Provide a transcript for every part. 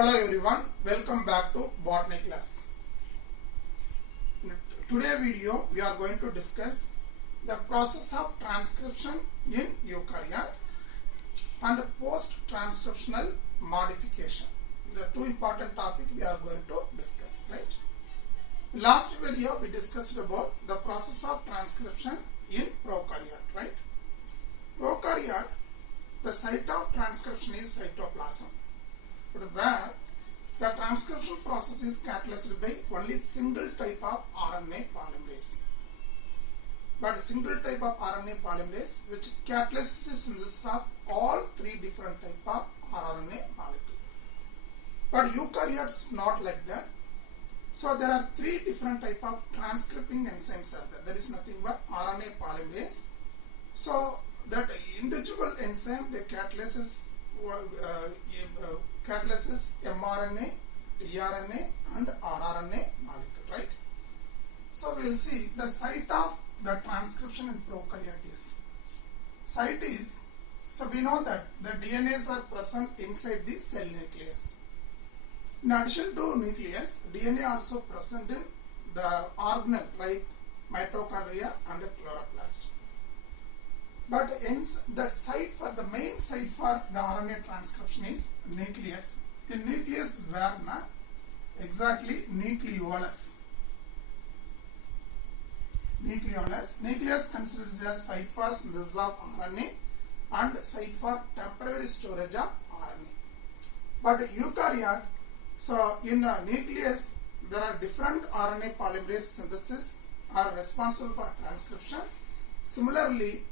Hello everyone, welcome back to botany class. In today's video we are going to discuss the process of transcription in eukaryote and post-transcriptional modification. The two important topics we are going to discuss, right? Last video we discussed about the process of transcription in prokaryote, right? Prokaryote, the site of transcription is cytoplasm. But where the transcription process is catalyzed by only single type of RNA polymerase. But single type of RNA polymerase which catalyzes synthesis of all three different type of RNA molecule. But eukaryotes not like that. So there are three different type of transcripting enzymes are there. There is nothing but RNA polymerase. So that individual enzyme they catalyzes mRNA, tRNA and rRNA molecule, right? So we will see the site of the transcription in prokaryote is. Site is, so we know that the DNAs are present inside the cell nucleus. In addition to nucleus, DNA also present in the organelle, right? Mitochondria and the chloroplast. But hence the site for the main site for the RNA transcription is nucleus. In nucleus where na exactly nucleolus. Nucleus considers as site for synthesis of RNA and site for temporary storage of RNA. But eukaryote, so in nucleus there are different RNA polymerase synthesis are responsible for transcription. Similarly,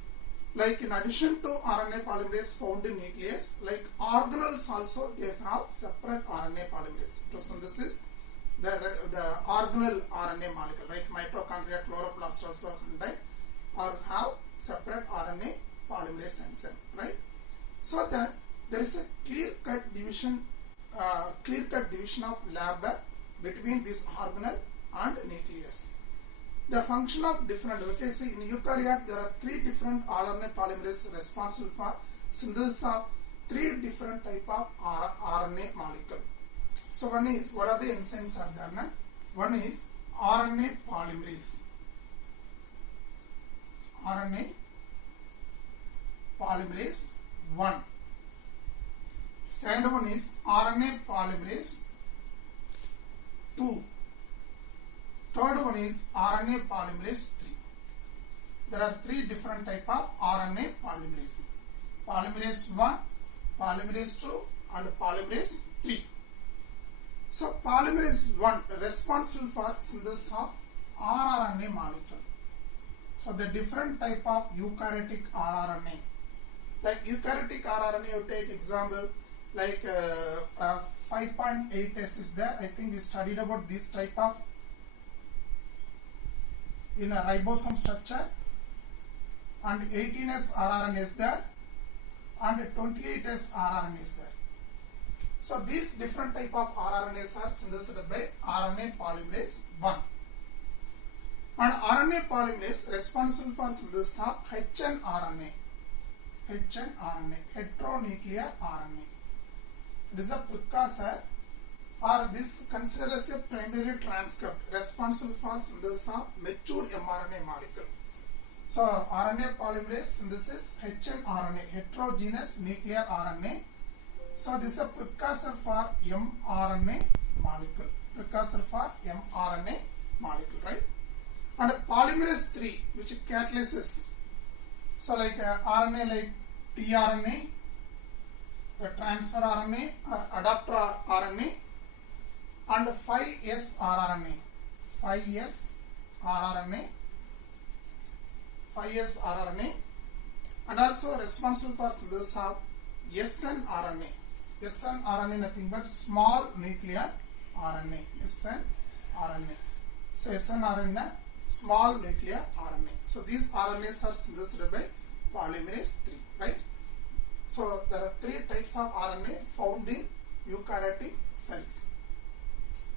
like in addition to RNA polymerase found in nucleus, like organelles also they have separate RNA polymerase to synthesis the organelle RNA molecule, right? Mitochondria, chloroplast also contain or have separate RNA polymerase enzyme, right? So that there is a clear-cut division of lab between this organelle and nucleus. The function of different, okay, so in eukaryote there are three different RNA polymerase responsible for synthesis of three different type of RNA molecule. So one is, what are the enzymes are there? One is RNA polymerase. RNA polymerase 1. Second one is RNA polymerase 2. Third one is RNA polymerase 3. There are three different type of RNA polymerase. Polymerase 1, polymerase 2 and polymerase 3. So polymerase 1 responsible for synthesis of rRNA molecule. So the different type of eukaryotic rRNA. Like eukaryotic rRNA, you take example like 5.8S is there. I think we studied about this type of in a ribosome structure, and 18S rRNA is there and 28S rRNA is there. So these different type of rRNAs are synthesized by RNA polymerase 1. And RNA polymerase responsible for synthesis of hnRNA, heteronuclear RNA. It is a precursor or this considered as a primary transcript responsible for synthesis of mature mRNA molecule. So RNA polymerase synthesis hnRNA, heterogeneous nuclear RNA. So this is a precursor for mRNA molecule. Right? And polymerase 3 which catalyzes. So like RNA like tRNA, the transfer RNA or adapter RNA, and 5S rRNA, and also responsible for synthesis of snRNA. snRNA nothing but small nuclear RNA. snRNA. So snRNA, small nuclear RNA. So these RNAs are synthesized by polymerase 3, right? So there are three types of RNA found in eukaryotic cells.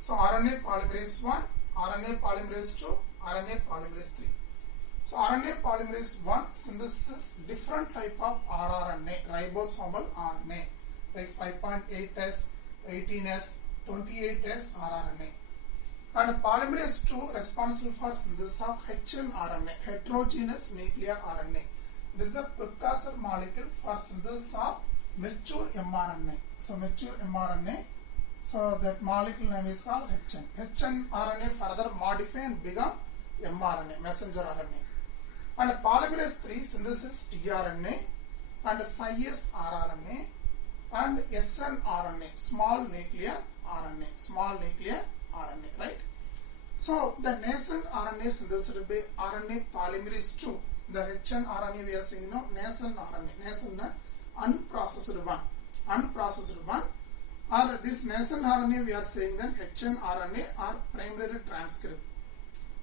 So RNA polymerase 1, RNA polymerase 2, RNA polymerase 3. So RNA polymerase 1 synthesis different type of rRNA, ribosomal RNA, like 5.8S, 18S, 28S rRNA. And polymerase II responsible for synthesis of hnRNA, heterogeneous nuclear RNA. It is the precursor molecule for synthesis of mature mRNA. So mature mRNA, so that molecule name is called HN. hnRNA further modify and become mRNA, messenger RNA. And polymerase III synthesis tRNA and 5S rRNA and snRNA, small nuclear RNA, right? So the nascent RNA synthesized by RNA polymerase II, the hnRNA we are saying now, nascent RNA, nascent unprocessed one, or this nascent RNA we are saying then hnRNA or primary transcript.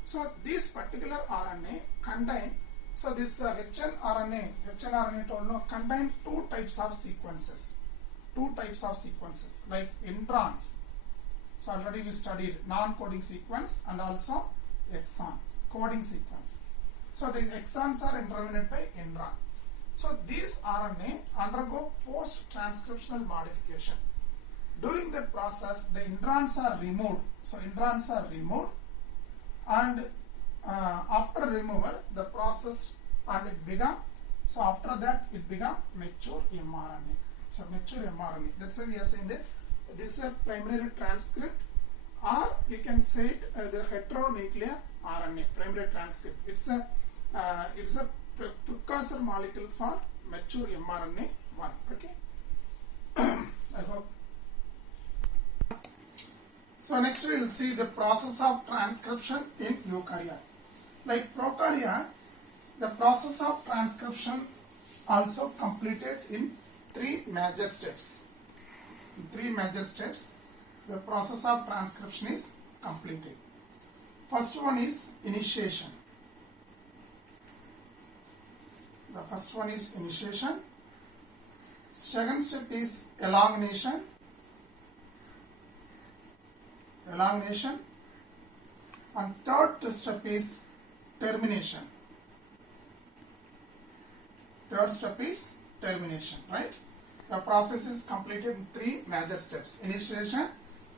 So this particular RNA contain, so this hnRNA told no, contain two types of sequences, like introns. So already we studied non-coding sequence and also exons, coding sequence. So the exons are intervened by intron. So these RNA undergo post-transcriptional modification. During that process, the introns are removed. So introns are removed, and after removal, the process and it become. So after that, it become mature mRNA. So mature mRNA. That's why we are saying that this is a primary transcript, or you can say it the heteronuclear RNA, primary transcript. It's a precursor molecule for mature mRNA 1. Okay. I hope. So next we will see the process of transcription in eukaryote. Like prokaryote, the process of transcription also completed in three major steps. The process of transcription is completed. First one is initiation. Second step is elongation. And third step is termination. Right? The process is completed in three major steps: initiation,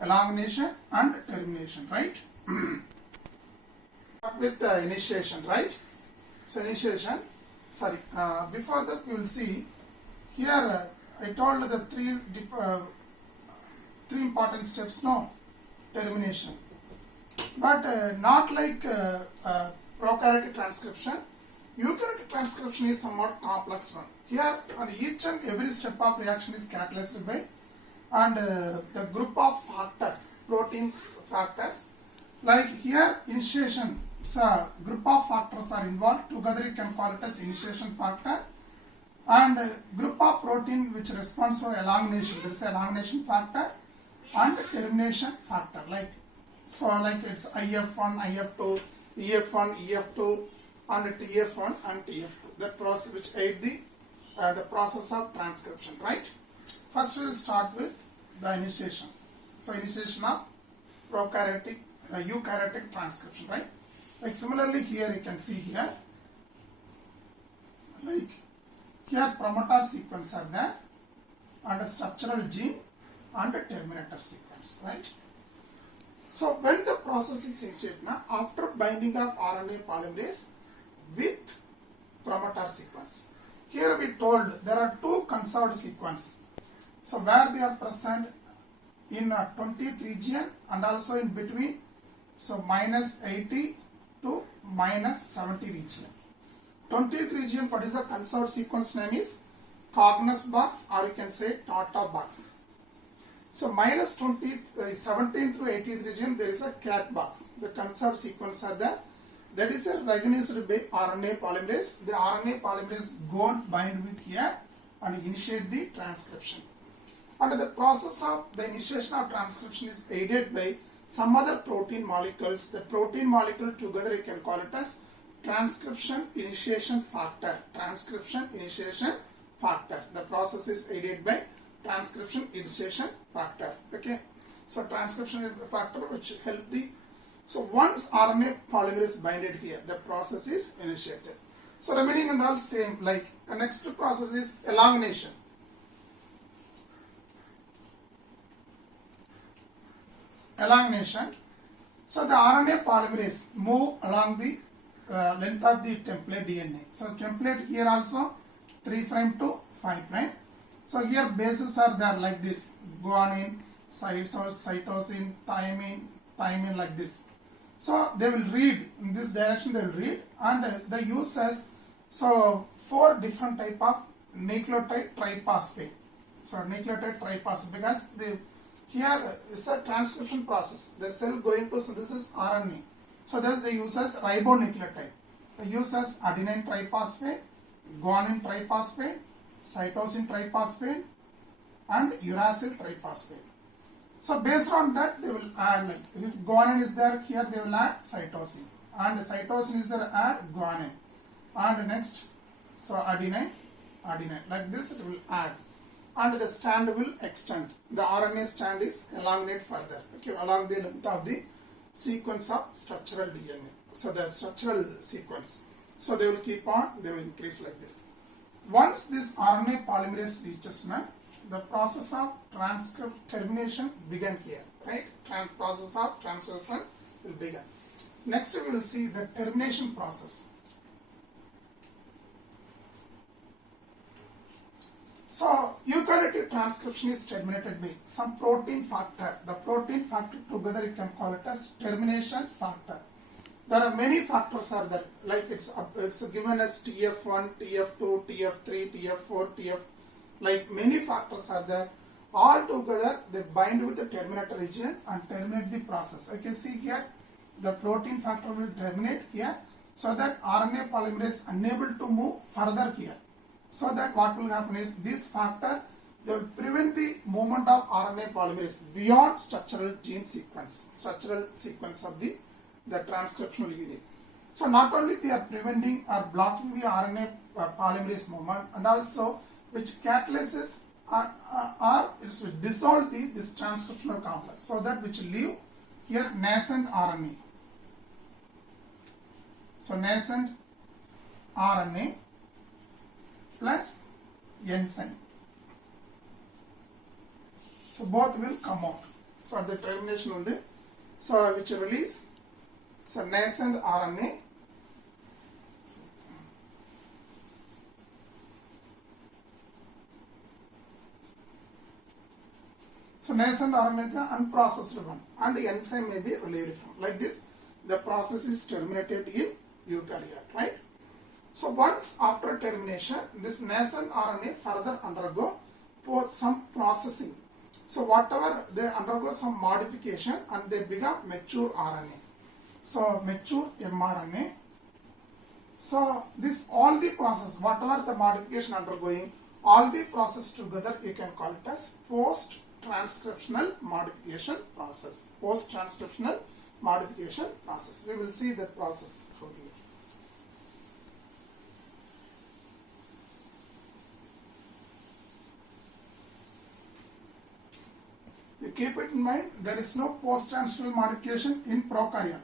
elongation, and termination. Right? Start with the initiation. Right? So initiation. Before that, we will see here. I told the three important steps. No, termination, but not like prokaryotic transcription. Eukaryotic transcription is somewhat complex one. Here, on each and every step of reaction is catalyzed by the group of factors, protein factors. Like here, initiation, so group of factors are involved. Together, you can call it as initiation factor. And group of protein which responds to elongation, there is an elongation factor and termination factor. Like it's IF1, IF2, EF1, EF2, and TF1 and TF2. That process which aid the process of transcription, right? First we will start with the initiation. So initiation of prokaryotic, eukaryotic transcription, right? Like similarly here you can see here, like here promoter sequence are there, and a structural gene and a terminator sequence, right? So when the process is initiated, after binding of RNA polymerase with promoter sequence, here we told there are two conserved sequence. So where they are present in 20th region and also in between, so -80 to -70 region. 20th region, what is the conserved sequence name is Cognus box, or you can say Tata box. So -20, 17th through 80th region, there is a cat box. The conserved sequence are there. That is recognized by RNA polymerase. The RNA polymerase go and bind with here and initiate the transcription. And the process of the initiation of transcription is aided by some other protein molecules. The protein molecule together you can call it as transcription initiation factor. The process is aided by transcription initiation factor. Okay. So transcription factor which help the. So once RNA polymerase binded here, the process is initiated. So remaining and all same. Like the next process is elongation. elongation. So the RNA polymerase move along the length of the template DNA. So template here also 3' to 5'. So here bases are there like this: guanine, cytosine, thymine like this. So they will read in this direction. They will read, and they use as 4 different type of nucleotide triphosphate. So nucleotide triphosphate, because here is a transcription process. The cell going to synthesis RNA. So thus they use as ribonucleotide. They use as adenine triphosphate, guanine triphosphate, cytosine triphosphate, and uracil triphosphate. So based on that, they will add, like if guanine is there, here they will add cytosine, and cytosine is there, add guanine, and next adenine, like this it will add, and the strand will extend. The RNA strand is elongate further, okay, along the length of the sequence of structural DNA. So the structural sequence. So they will keep on, they will increase like this. Once this RNA polymerase reaches the process of transcript termination begin here, right? Process of transcription will begin. Next we will see the termination process. So eukaryotic transcription is terminated by some protein factor. The protein factor together you can call it as termination factor. There are many factors are there, like it's given as TF1, TF2, TF3, TF4, TF, like many factors are there. All together they bind with the terminator region and terminate the process. Okay, see here the protein factor will terminate here, so that RNA polymerase unable to move further here. So that what will happen is this factor, they will prevent the movement of RNA polymerase beyond structural gene sequence, structural sequence of the transcriptional unit. So not only they are preventing or blocking the RNA polymerase movement, and also which catalyzes or it will dissolve this transcriptional complex, so that which will leave here nascent RNA. So nascent RNA plus enzyme. So both will come out. So at the termination of the, so which release, so nascent RNA. So nascent RNA is the unprocessed one, and the enzyme may be relieved from. Like this, the process is terminated in eukaryote, right? So once after termination, this nascent RNA further undergo some processing. So whatever they undergo some modification and they become mature RNA. So mature mRNA. So this all the process, whatever the modification undergoing, all the process together you can call it as post-transcriptional modification process. Post-transcriptional modification process. We will see that process shortly. You keep it in mind, there is no post-transcriptional modification in prokaryote.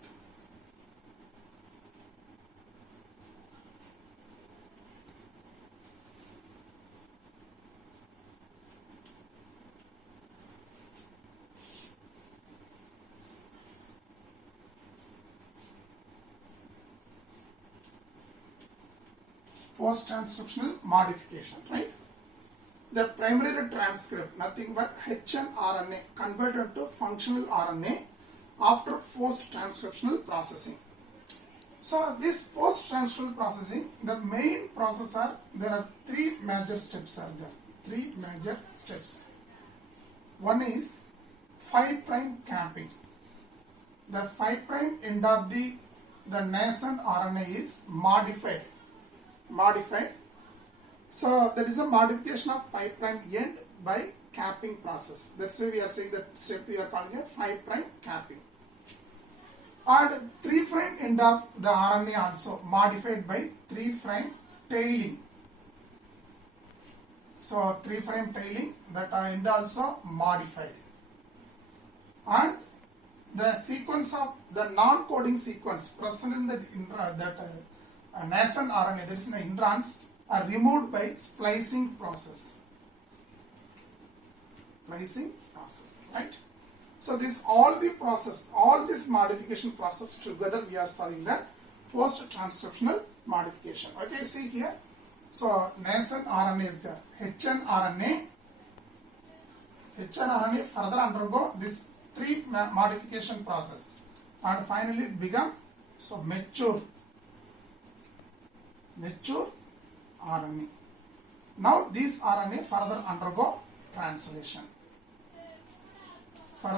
Post-transcriptional modification, right? The primary transcript, nothing but hnRNA converted to functional RNA after post-transcriptional processing. So this post-transcriptional processing, the main process are, there are 3 major steps are there. 3 major steps. One is 5' capping. The 5' end of the nascent RNA is modified. So that is a modification of 5' end by capping process. That's why we are saying that step we are calling a 5' capping. And 3' end of the RNA also modified by 3' tailing. So 3' tailing, that end also modified. And the sequence of the non-coding sequence present in the nascent RNA, that is in the introns, are removed by splicing process. Splicing process, right? So this all the process, all this modification process together we are studying the post-transcriptional modification. Okay, see here. So nascent RNA is there. hnRNA further undergo this 3 modification process and finally it become so mature RNA. Now these RNA further undergo translation. We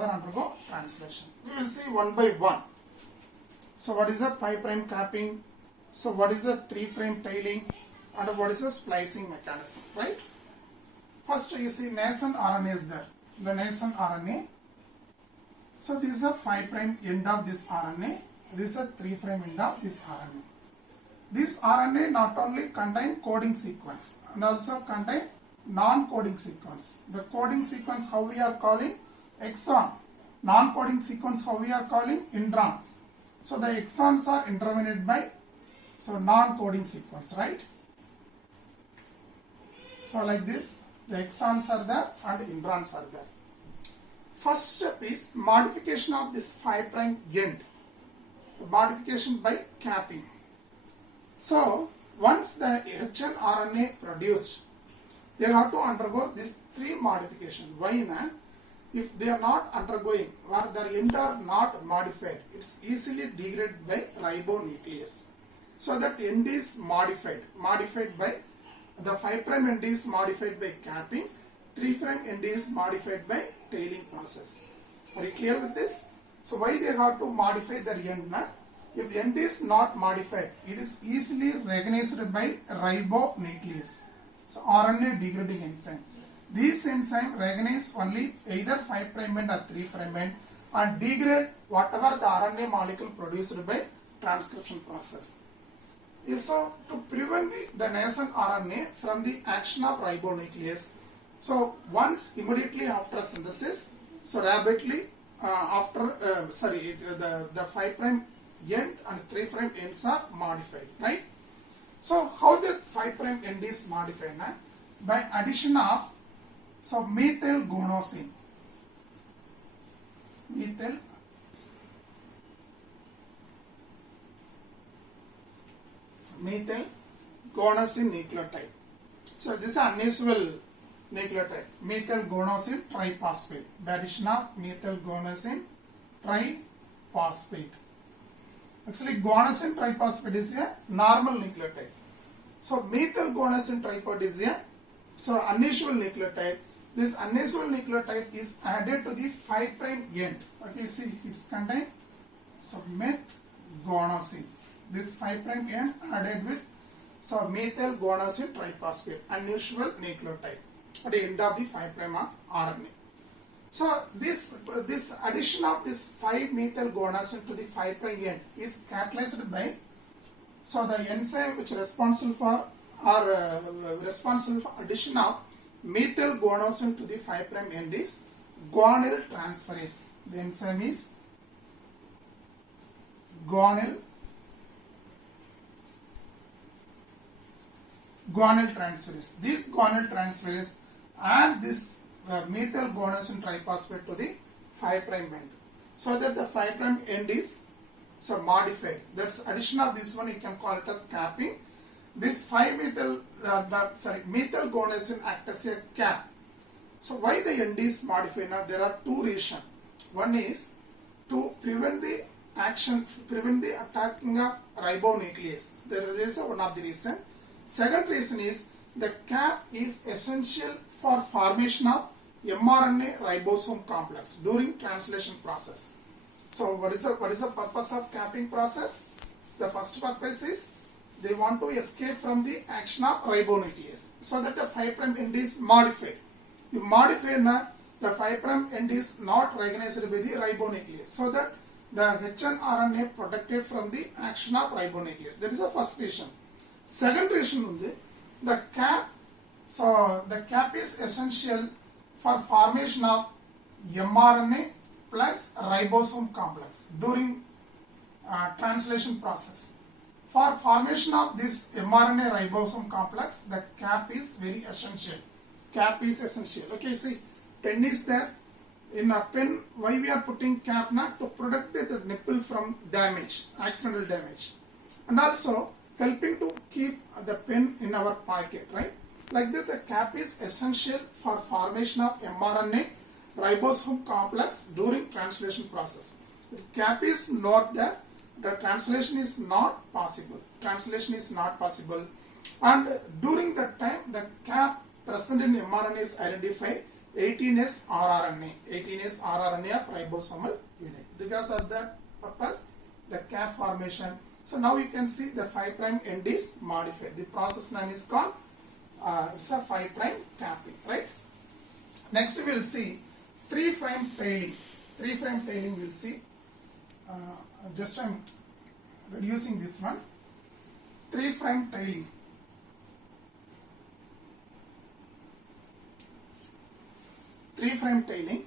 will see one by one. So what is the 5' capping? So what is the 3' tailing? And what is the splicing mechanism, right? First you see nascent RNA is there. The nascent RNA. So this is a 5' end of this RNA. This is a 3' end of this RNA. This RNA not only contain coding sequence and also contain non-coding sequence. The coding sequence how we are calling exon. Non-coding sequence how we are calling introns. So the exons are intervened by so non-coding sequence, right? So like this, the exons are there and introns are there. First step is modification of this 5' end. Modification by capping. So once the hnRNA produced, they have to undergo these 3 modifications. Why na? If they are not undergoing or the end are not modified, it's easily degraded by ribonuclease. So that end is modified by the 5' end is modified by capping, 3' end is modified by tailing process. Are you clear with this? So why they have to modify the end na? If end is not modified, it is easily recognized by ribonuclease. So RNA degrading enzyme. These enzymes recognize only either 5' end or 3' end and degrade whatever the RNA molecule produced by transcription process. If so, to prevent the nascent RNA from the action of ribonuclease, so once immediately after synthesis, so rapidly the 5' end and 3' ends are modified, right? So how the 5' end is modified? Na? By addition of so methylguanosine. Methylguanosine nucleotide. So this is unusual nucleotide. Methylguanosine triphosphate. The addition of methylguanosine triphosphate. Actually, guanosine triphosphate is a normal nucleotide. So methylguanosine triphosphate is a so unusual nucleotide. This unusual nucleotide is added to the 5' end. Okay, see it's contained so methguanosine. This 5' end added with so methylguanosine triphosphate, unusual nucleotide at the end of the 5' of RNA. So this addition of this 5-methylguanosine to the 5' end is catalyzed by so the enzyme which is responsible for addition of methylguanosine to the 5' end is guanyl transferase. The enzyme is guanyl transferase. This guanyl transferase and this methylguanosine triphosphate to the 5' end, so that the 5' end is so modified. That's addition of this one. You can call it as capping. This 5-methylguanosine act as a cap. So why the end is modified? Now there are 2 reasons. One is to prevent the attacking of ribonuclease. There is one of the reason. Second reason is the cap is essential for formation of mRNA ribosome complex during translation process. So what is the purpose of capping process? The first purpose is they want to escape from the action of ribonuclease, so that the 5' end is modified. You modify the 5' end is not recognized by the ribonuclease, so that the hnRNA protected from the action of ribonuclease. That is the first reason. Second reason is the cap. So the cap is essential for formation of mRNA plus ribosome complex during translation process. For formation of this mRNA ribosome complex, the cap is very essential. Cap is essential. Okay, see, 10 is there. in a pen, why we are putting cap na? To protect the nipple from damage, accidental damage, and also helping to keep the pen in our pocket, right? Like that, the cap is essential for formation of mRNA ribosome complex during translation process. If cap is not there, the translation is not possible. Translation is not possible, and during that time, the cap present in mRNA is identified 18S rRNA, 18S rRNA of ribosomal unit. Because of that purpose, the cap formation. So now you can see the 5' end is modified. The process name is called it's a 5' capping, right? Next we will see 3' tailing. 3' tailing we will see. Just I'm reducing this one. 3' tailing. 3' tailing.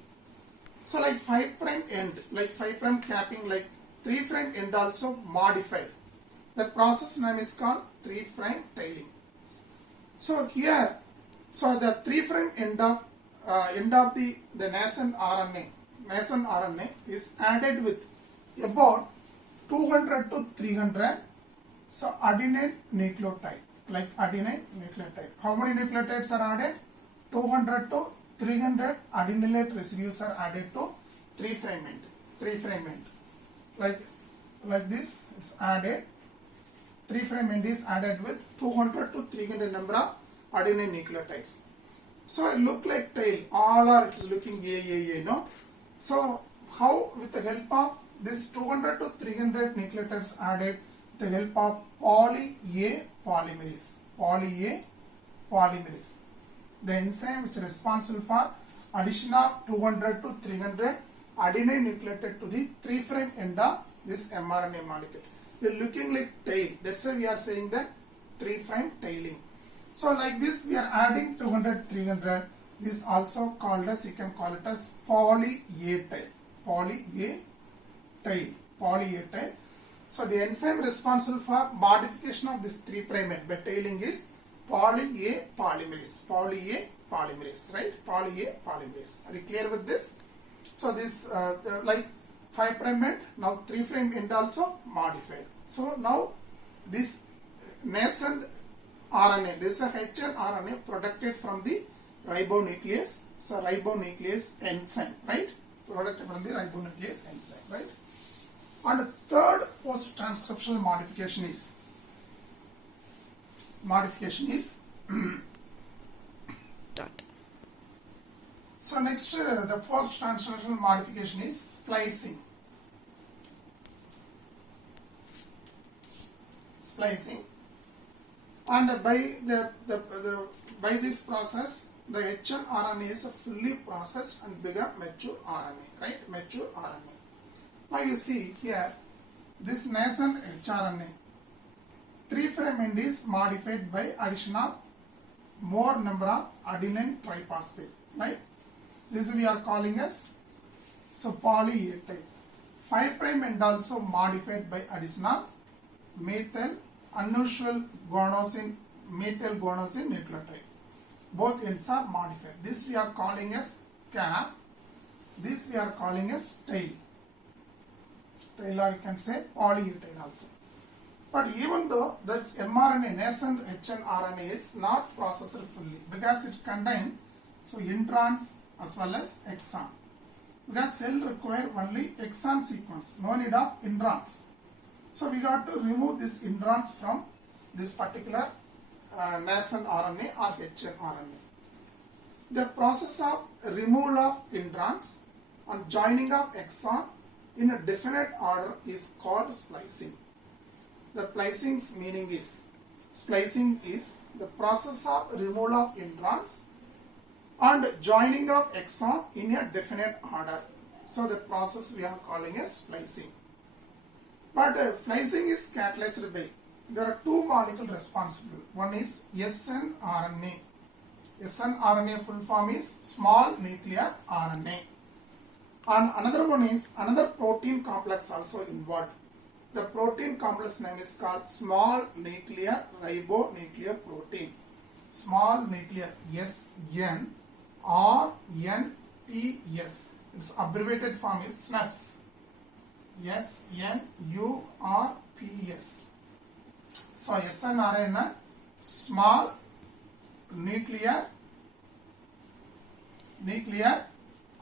So like 5' end, like 5' capping, like 3' end also modified. That process name is called 3' tailing. So here, so the 3' end of the nascent RNA is added with about 200 to 300. So adenine nucleotide, like adenine nucleotide. How many nucleotides are added? 200 to 300 adenylate residues are added to 3' end. 3' end. Like this, it's added. 3' end is added with 200 to 300 number of adenine nucleotides. So it look like tail. All are it is looking A, no? So how, with the help of this 200 to 300 nucleotides added, with the help of poly A polymerase. Poly A polymerase. The enzyme which is responsible for addition of 200 to 300 adenine nucleotide to the 3' end of this mRNA molecule. They are looking like tail. That's why we are saying that 3' tailing. So like this we are adding 200, 300. This also called as, you can call it as poly A tail. Poly A tail. Poly A tail. So the enzyme responsible for modification of this 3' end by tailing is poly A polymerase. Poly A polymerase, right? Poly A polymerase. Are you clear with this? So this like 5' end, now 3' end also modified. So now this nascent RNA, this is a HN RNA protected from the ribonuclease. So ribonuclease enzyme, right? Protected from the ribonuclease enzyme, right? And the third post-transcriptional modification is dot. So next the post-transcriptional modification is splicing. And by this process, the HN RNA is fully processed and become mature RNA, right? Mature RNA. Now you see here, this nascent hRNA, 3' end is modified by addition of more number of adenine triphosphate, right? This we are calling as so poly A type. 5' end also modified by addition of methyl unusual guanosine, methyl guanosine nucleotide. Both ends are modified. This we are calling as cap. This we are calling as tail. Tail, or you can say poly A tail also. But even though this mRNA, nascent HN RNA is not processed fully because it contains so introns as well as exon. Because cell require only exon sequence, no need of introns. So we got to remove this introns from this particular nascent RNA or HN RNA. The process of removal of introns and joining of exon in a definite order is called splicing. The splicing's meaning is, splicing is the process of removal of introns and joining of exon in a definite order. So the process we are calling as splicing. But splicing is catalyzed by, there are two molecules responsible. One is snRNA. snRNA full form is small nuclear RNA. And another one is, another protein complex also involved. The protein complex name is called small nuclear ribonuclear protein. Small nuclear SNRNPS. its abbreviated form is SNURPS. SNURPS. So snRNA, small nuclear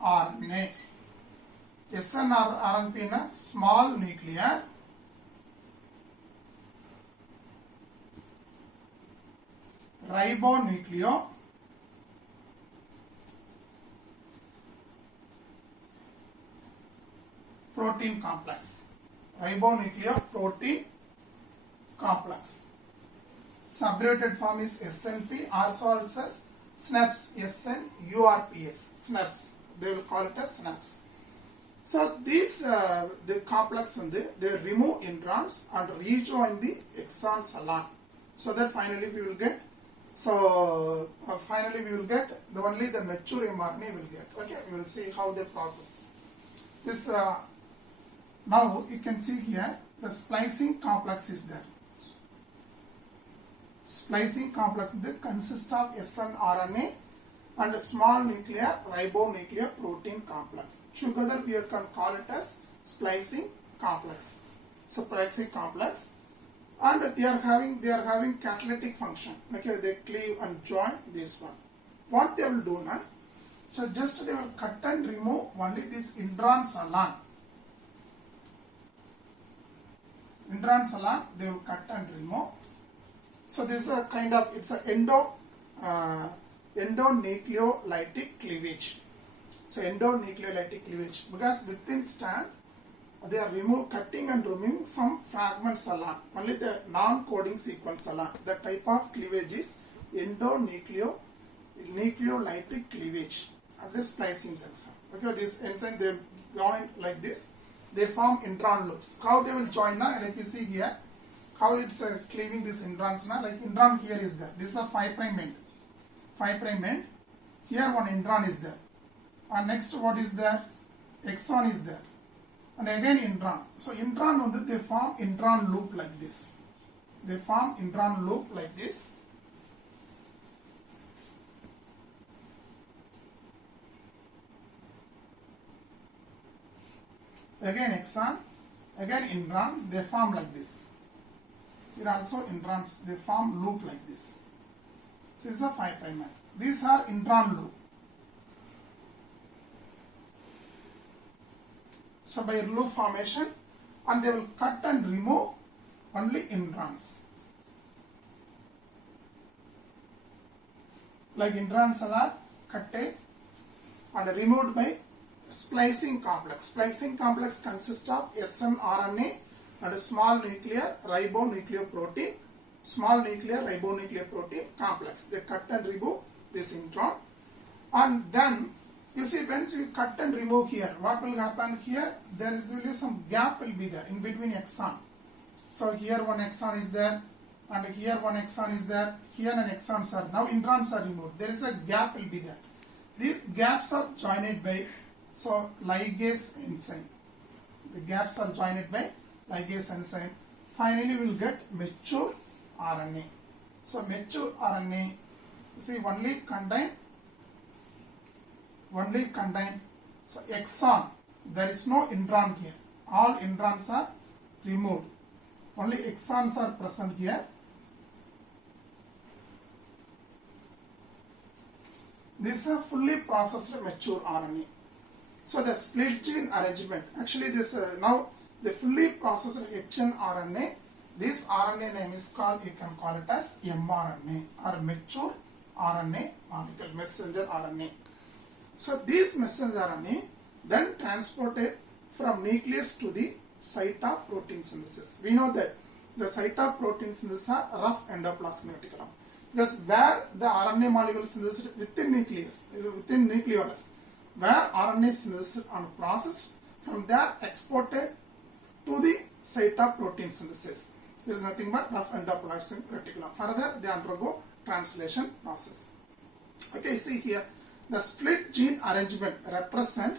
RNA. snRNP small nuclear ribonucleo protein complex. Ribonucleoprotein complex. So abbreviated form is SNP, also says SNURPS, SNURPS, SNURPS. They will call it as SNURPS. So these the complex they remove introns and rejoin the exons along. So that finally we will get. So finally we will get only the mature mRNA will get. Okay, we will see how they process this. Now you can see here the splicing complex is there. Splicing complex consists of snRNA and a small nuclear ribonucleoprotein complex. Together we can call it as splicing complex. So splicing complex, and they are having catalytic function. Okay, they cleave and join this one. What they will do now? So just they will cut and remove only these introns along. Introns along they will cut and remove. So this is a kind of, it's a endonucleolytic cleavage. So endonucleolytic cleavage, because within strand they are cutting and removing some fragments along, only the non-coding sequence along. The type of cleavage is endonucleolytic cleavage at the splicing junction. Okay, this enzyme they join like this. They form intron loops. How they will join now? Like you see here, how it's cleaving these introns now. Like intron here is there. This is a 5' end. 5' end. Here one intron is there. And next what is there? Exon is there. And again intron. So intron, they form intron loop like this. They form intron loop like this. Again exon, again intron, they form like this. Here also introns, they form loop like this. So this is a 5' end. These are intron loop. So by loop formation, and they will cut and remove only introns. Like introns are cut and removed by splicing complex. Splicing complex consists of snRNA and a small nuclear ribonucleoprotein, complex. They cut and remove this intron, and then you see once you cut and remove here, what will happen here? There is really some gap will be there in between exon. So here one exon is there, and here one exon is there. Here an exons are now introns are removed. There is a gap will be there. These gaps are joined by ligase enzyme. The gaps are joined by ligase enzyme. Finally, we will get mature RNA. So mature RNA, you see only contain. So exon, there is no intron here. All introns are removed. Only exons are present here. This is a fully processed mature RNA. So the split gene arrangement, actually this now the fully processed hnRNA, this RNA name is called, you can call it as mRNA or mature RNA molecule, messenger RNA. So this messenger RNA then transported from nucleus to the site of protein synthesis. We know that the site of protein synthesis are rough endoplasmic reticulum, because where the RNA molecule synthesis within nucleus, within nucleolus, where RNA synthesis and processed, from there exported to the site of protein synthesis. There is nothing but rough endoplasmic reticulum. Further, they undergo translation process. Okay, see here, the split gene arrangement represent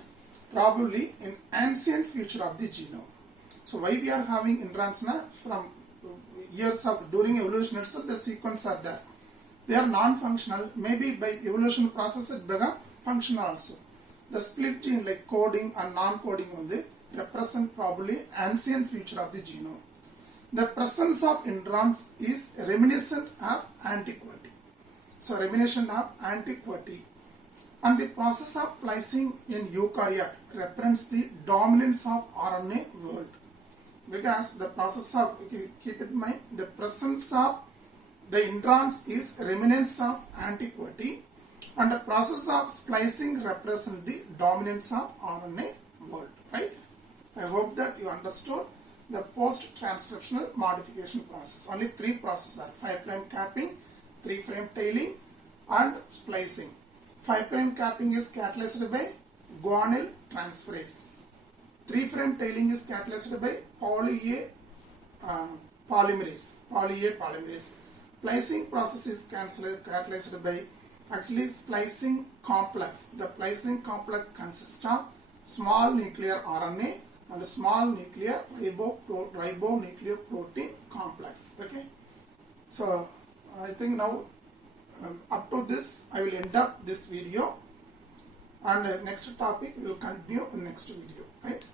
probably an ancient feature of the genome. So why we are having introns now? From years of during evolution itself, the sequence are there. They are non-functional. Maybe by evolution process it become functional also. the split gene like coding and non-coding represent probably ancient future of the genome. The presence of introns is reminiscent of antiquity. So reminiscent of antiquity. And the process of splicing in eukaryote represents the dominance of RNA world. Because the process of, keep it in mind, the presence of the introns is reminiscence of antiquity, and the process of splicing represents the dominance of RNA world, right? I hope that you understood the post-transcriptional modification process. Only three processes are 5' capping, 3' tailing, and splicing. 5' capping is catalyzed by guanyl transferase. 3' tailing is catalyzed by poly A polymerase. Splicing process is catalyzed by actually splicing complex. The splicing complex consists of small nuclear RNA and small nuclear ribonuclear protein complex. Okay, so I think now up to this I will end up this video, and next topic will continue in next video, right?